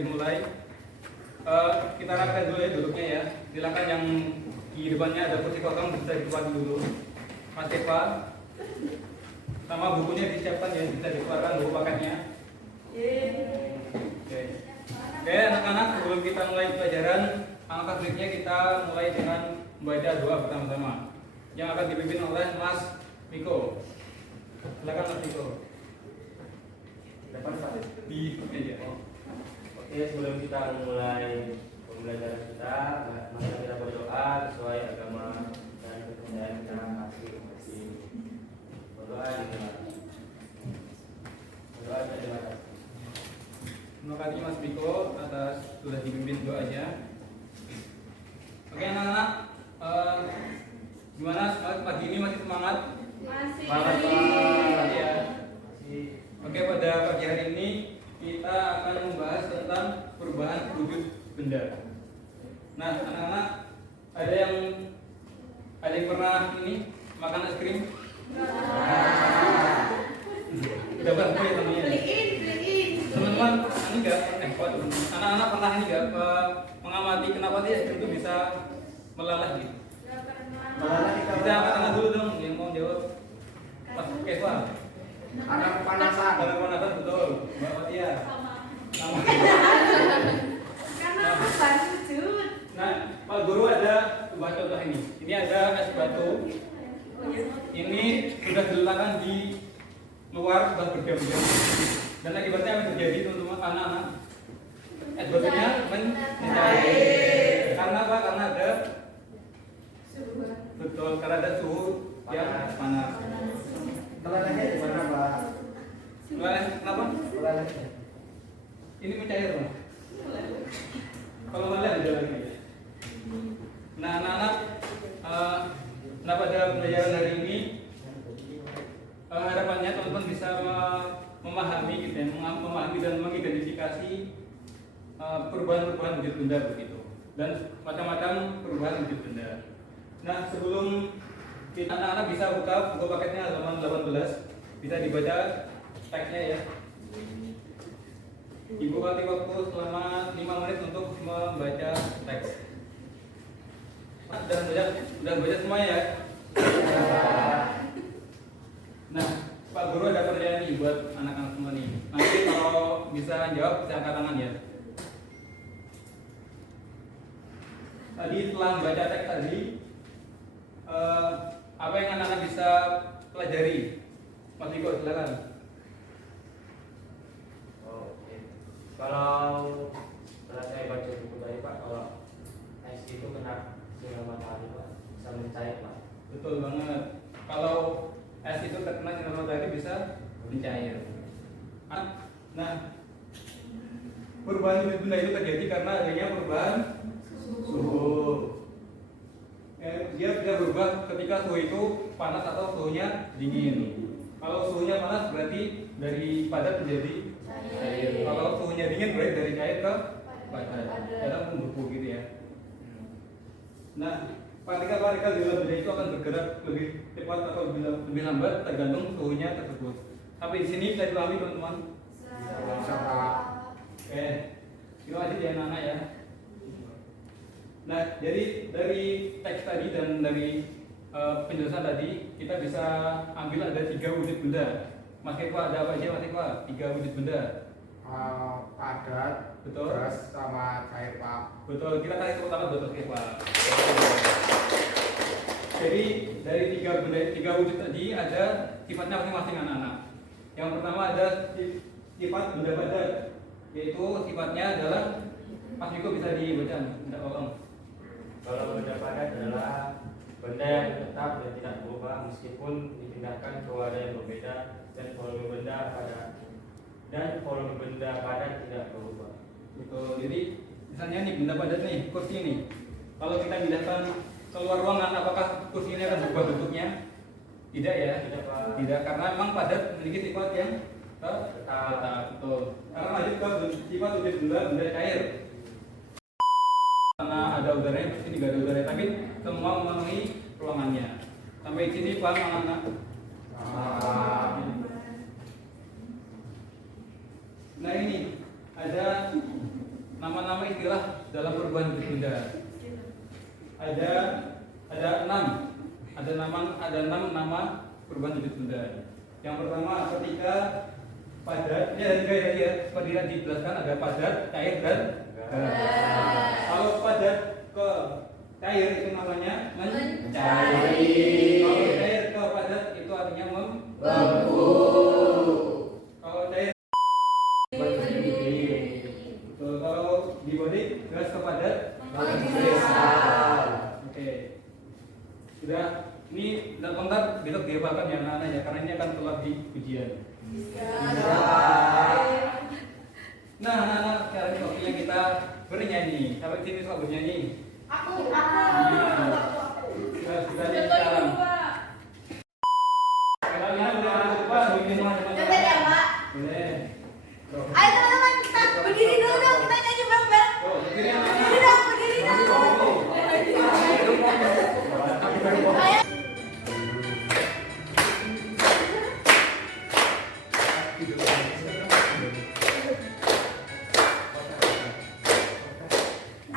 dimulai. Kita rapikan dulu ya duduknya ya. Silakan yang di depannya ada kursi kosong bisa dikeluarkan dulu. Mas Eva, sama bukunya disiapkan ya, bisa dikeluarkan buku paketnya. Oke, anak-anak, sebelum kita mulai pelajaran, angka berikutnya kita mulai dengan membaca doa bersama-sama yang akan dipimpin oleh Mas Miko. Silakan Mas Miko. Dapat Pak? Di meja. Oke, sebelum kita mulai pembelajaran kita, mari kita berdoa sesuai agama dan kepercayaan kita masing-masing. Berdoa dengan terima kasih. Terima kasih Mas Miko atas sudah dipimpin doanya. Oke anak-anak, gimana pagi ini masih semangat? Masih. Semangat ya. Oke, pada pagi hari ini kita akan membahas tentang perubahan wujud benda. Nah, anak-anak, ada yang pernah ini makan es krim? Udah bantu ya temannya. Beliin. Teman-teman, ini enggak anak-anak pernah ini enggak mengamati kenapa sih es krim itu bisa meleleh gitu? Kita angkat tangan dulu dong yang mau jawab. Mas Keva. Karena kepanasan. Karena kepanasan betul. Mbak Fatia. Sama. Karena bahan sujud. Nah, Pak Guru ada sebuah contoh ini. Ini ada es batu. Ini sudah diletakkan di luar sudah berjam-jam. Dan akibatnya apa yang terjadi teman-teman anak-anak? Es batunya mencair. Karena apa? Karena ada betul karena ada suhu yang panas. Melelehnya di mana, Pak? Meleleh kenapa? Melelehnya. Ini mencair, Pak. Kalau meleleh ada lagi. Nah, anak-anak, nah pada pembelajaran hari ini harapannya teman-teman bisa memahami gitu ya, memahami dan mengidentifikasi perubahan-perubahan wujud benda begitu dan macam-macam perubahan wujud benda. Nah, sebelum kita anak-anak bisa buka buku paketnya halaman 18, bisa dibaca teksnya ya. Ibu kasih waktu selama 5 menit untuk membaca teks. Dan baca semua ya. Nah, Pak Guru ada pertanyaan nih buat anak-anak semua nih. Nanti kalau bisa jawab bisa angkat tangan ya. Tadi setelah membaca teks tadi, apa yang anak-anak bisa pelajari? Mas Miko, silakan. Oke. Kalau setelah saya baca buku tadi Pak, kalau es itu kena sinar matahari Pak, bisa mencair Pak. Betul banget. Kalau es itu terkena sinar matahari bisa mencair. Nah, perubahan wujud benda itu terjadi karena adanya perubahan suhu. Dia bisa berubah ketika suhu itu panas atau suhunya dingin. Kalau suhunya panas berarti dari padat menjadi cair. Kalau suhunya dingin berarti dari cair ke padat. Dalam membeku gitu ya. Nah, partikel-partikel di dalam benda itu akan bergerak lebih cepat atau lebih lambat tergantung suhunya tersebut. Sampai di sini bisa dipahami teman-teman? Bisa Pak. Oke, itu aja ya anak-anak ya. Nah, jadi dari teks tadi dan dari penjelasan tadi kita bisa ambil ada 3 wujud benda. Mas Eva, ada apa aja Mas Eva? 3 wujud benda. Padat, Betul. beras sama cair Pak. Betul, kita kasih tepuk tangan buat Mas Eva. Jadi dari 3 wujud tadi ada sifatnya masing-masing anak-anak. Yang pertama ada sifat benda padat, yaitu sifatnya adalah Mas Miko bisa dibaca, minta tolong. Kalau benda padat adalah benda yang tetap dan tidak berubah meskipun dipindahkan ke wadah yang berbeda dan volume benda padat tidak berubah. Betul. Jadi misalnya nih benda padat nih, kursi ini. Kalau kita pindahkan keluar ruangan, apakah kursi ini akan berubah bentuknya? Tidak ya. Tidak Pak. Tidak, karena memang padat memiliki sifat yang tetap. Betul. Karena lanjut ke sifat wujud benda cair. Karena ada udaranya, di sini nggak ada udaranya, tapi semua memenuhi ruangannya. Sampai di sini paham anak-anak? Nah ini ada nama-nama istilah dalam perubahan wujud benda. Ada enam nama perubahan wujud benda. Yang pertama ketika padat, ini ada tiga ya, seperti yang dijelaskan ada padat, cair dan gas. Kalau padat ke cair itu namanya mencair. Kalau cair ke padat itu artinya membeku. Kalau cair betul. Kalau dibalik gas ke padat mengkristal. Oke. Sudah, ini dan kontak besok dihafalkan ya anak-anak ya, karena ini akan telah di ujian. Nah, anak-anak, sekarang ini waktunya kita bernyanyi. Sampai sini soal bernyanyi. Aku. Sudah nih sekarang. Kalian boleh lupa bikin teman-teman. Contoh ya, Pak. Boleh. Ayo teman-teman, kita berdiri dulu dong, kita nyanyi bareng-bareng. Oh, berdiri anak-anak. Berdiri dong, berdiri dong. Ayo.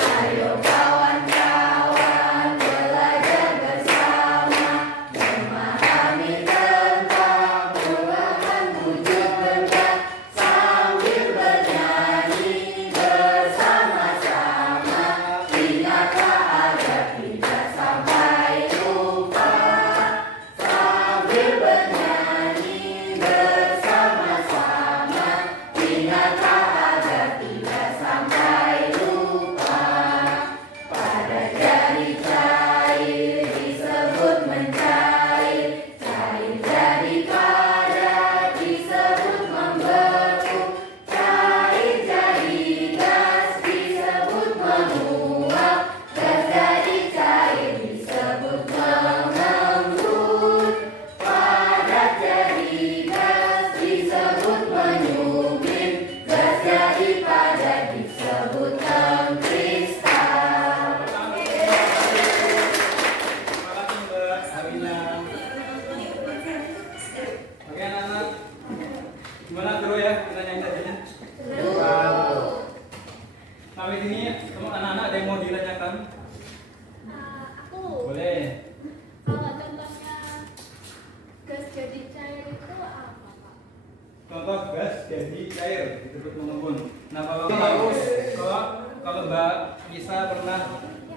Ayo kawan-kawan belajar bersama, memahami tentang perubahan wujud benda sambil bernyanyi bersama-sama. Ingatlah agar tidak sampai lupa, sambil bernyanyi bersama-sama. Ingatlah agar tidak sampai lupa. Pada jari cair disebut mencair, cair jadi padat disebut membeku, cair jadi gas disebut menguap, gas jadi cair disebut mengembun, padat jadi gas disebut menyublim, gas jadi padat disebut mengkristal. Makasih Mbak Arina. Oke anak-anak, gimana seru ya kita nyanyi saja? Sampai sini teman anak-anak ada yang mau ditanyakan? Aku Boleh. kalau contohnya gas jadi cair itu apa, Pak? Contoh gas jadi cair disebut mengembun. Nah kalau Mbak Nisa pernah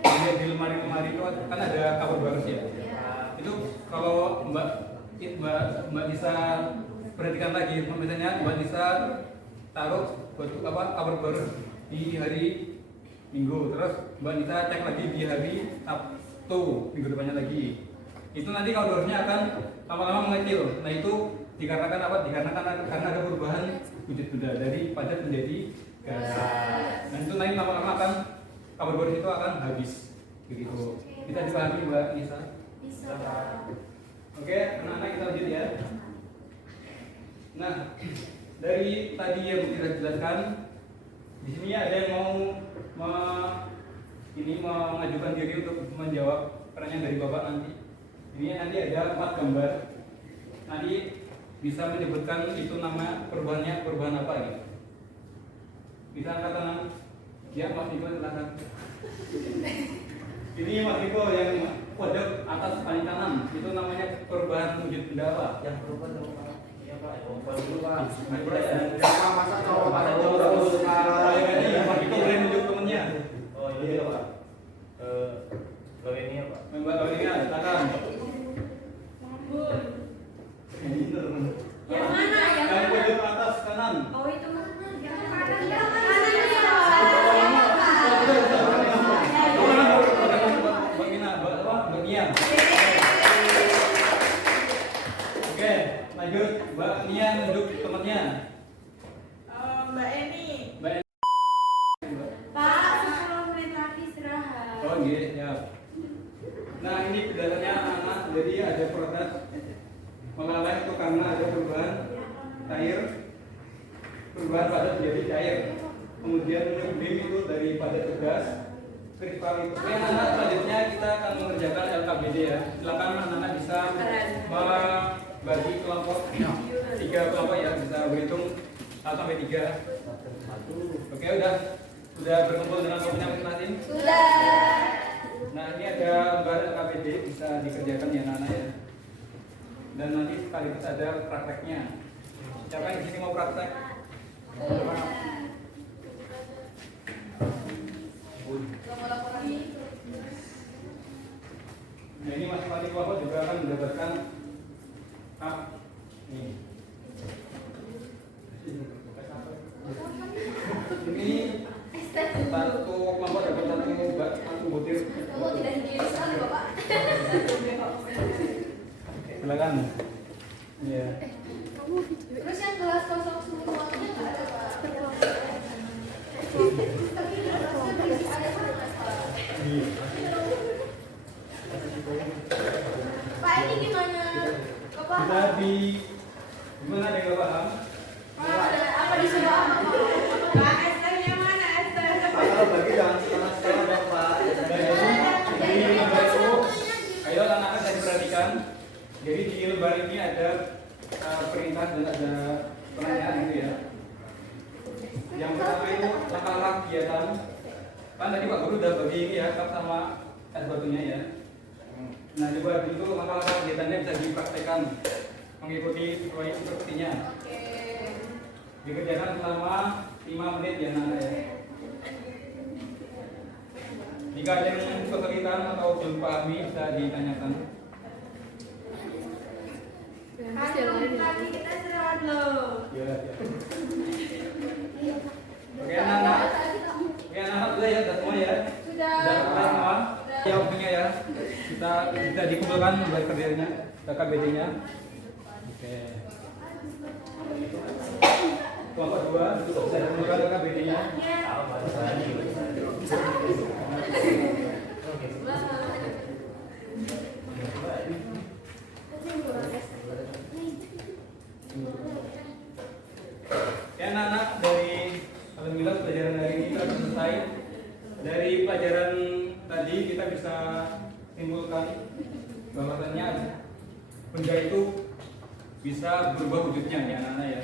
lihat di lemari-lemari itu kan ada cover bagus ya. Itu kalau Mbak Nisa perhatikan lagi, misalnya Mbak Nisa taruh cover baru di hari Minggu, terus Mbak Nisa cek lagi di hari Sabtu minggu depannya lagi. Itu nanti kalorinya akan lama-lama mengecil. Nah itu dikarenakan apa? Dikarenakan karena ada perubahan wujud benda dari padat menjadi gas. Dan itu nanti lama-lama akan kabel boros itu akan habis. Begitu. Kita dipahami Mbak Nisa. Bisa. Oke, anak-anak kita lanjut ya. Nah, dari tadi yang kita jelaskan, di sini ada yang mau mengajukan diri untuk menjawab pertanyaan dari Bapak nanti. Ini nanti ada 4 gambar. Nanti bisa menyebutkan itu nama perubahan apa gitu. Bisa angkat tangan. Ya, Mas Niko silakan. Ini Mas Niko yang pojok atas paling kanan. Itu namanya perubahan wujud benda apa? Yang berubah dong Pak. Iya Pak, yang berubah. Siapa masa cowok Masa pada cowok cowok terus. Ini Mas Niko boleh nunjuk temennya. Oh ini ya Pak. Kalau ini ya Pak. Mbak Aulia, silakan. Yang mana? Yang Yang mana? pojok atas kanan. Oh itu mana? Yang kanan. Yang Yang kanan. Oke, lanjut Mbak Nia nunjuk temannya. Mbak Eni. Mbak Eni. Pak, 10 menit lagi istirahat. Oh iya, siap. Nah ini penjelasannya anak-anak, jadi ada proses mengalah itu karena ada perubahan cair, perubahan padat menjadi cair, kemudian nyublim itu dari padat ke gas, kristal itu. Oke anak-anak, selanjutnya kita akan mengerjakan LKBD ya. Silakan anak-anak bisa membagi kelompok 3 kelompok ya, bisa berhitung 1 sampai 3. Oke udah Sudah berkumpul dengan kopinya masing-masing? Sudah. Nah, ini ada gambaran KPD bisa dikerjakan ya anak-anak ya. Dan nanti sekaligus ada prakteknya. Siapa yang di sini mau praktek? Nah, ini masing-masing kelompok juga akan mendapatkan hak ini. Ini satu kelompok dapat satu butir. Kamu tidak higienis sekali, Bapak. Silakan. Iya. Terus yang gelas kosong semuanya nggak ada, Pak. Tapi gelasnya berisi air panas, Pak. Pak, ini gimana? Bapak? Kita di gimana ada yang nggak paham? Apa disuruh apa, Pak? Esternya mana? Ester. Kalau bagi jangan setengah-setengah dong Pak. Jadi di lembar itu, ayo anak-anak saya perhatikan. Jadi di lembar ini ada perintah dan ada pertanyaan gitu ya. Yang pertama itu langkah kegiatan. Kan tadi Pak Guru udah bagi ini ya, kap sama es batunya ya. Nah, coba itu langkah kegiatannya bisa dipraktekkan mengikuti sesuai instruksinya. Oke. Dikerjakan selama 5 menit ya anak ya. Jika ada yang kesulitan atau belum pahami bisa ditanyakan. Pagi kita istirahat loh. Ya, ya. Oke anak-anak. Oke anak-anak sudah ya, sudah semua ya. Sudah. Sudah selesai semua. Ya waktunya ya. Kita dikumpulkan buat kerjanya, KKBD-nya. Oke. Kelompok 2 bisa dikumpulkan KKBD-nya. Ya anak-anak, dari alhamdulillah pelajaran hari ini sudah selesai. Dari pelajaran tadi kita bisa simpulkan bahwasannya benda itu bisa berubah wujudnya ya anak-anak ya.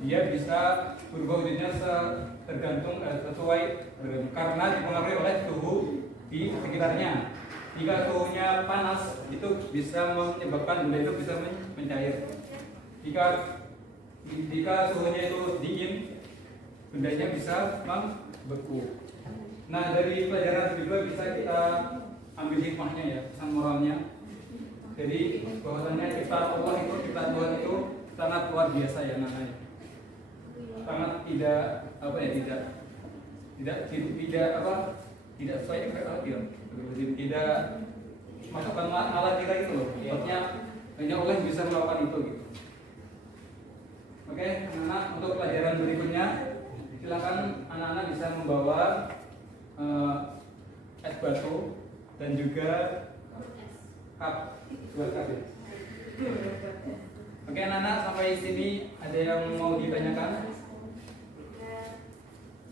Dia bisa berubah wujudnya tergantung sesuai karena dipengaruhi oleh suhu di sekitarnya. Jika suhunya panas itu bisa menyebabkan benda itu bisa mencair. Jika suhunya itu dingin, bendanya bisa membeku. Nah, dari pelajaran juga bisa kita ambil hikmahnya ya, pesan moralnya. Jadi bahwasannya ciptaan Allah itu, ciptaan Tuhan itu sangat luar biasa ya namanya. Sangat tidak apa ya, tidak sesuai ekspektasi, tidak masukkan nalar kita gitu loh. Maksudnya hanya Allah yang bisa melakukan itu gitu. Oke, anak-anak, untuk pelajaran berikutnya silakan anak-anak bisa membawa es batu dan juga cup buat cup ya. Oke anak-anak, sampai sini ada yang mau ditanyakan?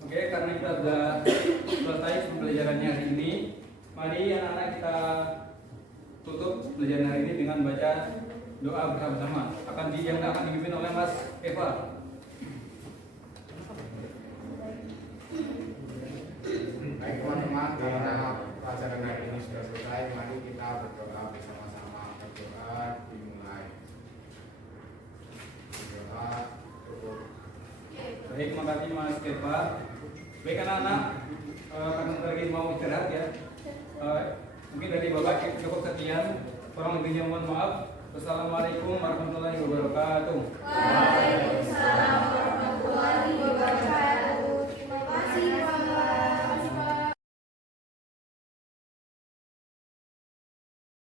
Oke, karena kita sudah selesai pembelajarannya hari ini, mari anak-anak kita tutup pelajaran hari ini dengan baca doa bersama-sama. Yang akan dipimpin oleh Mas Eva. Baik teman-teman, karena pelajaran hari ini sudah selesai, mari kita berdoa bersama-sama. Berdoa dimulai. Berdoa cukup. Baik, terima kasih Mas Eva. Baik anak-anak, karena lagi mau istirahat ya. Mungkin dari Bapak cukup sekian. Kurang lebihnya mohon maaf. Wassalamualaikum warahmatullahi wabarakatuh.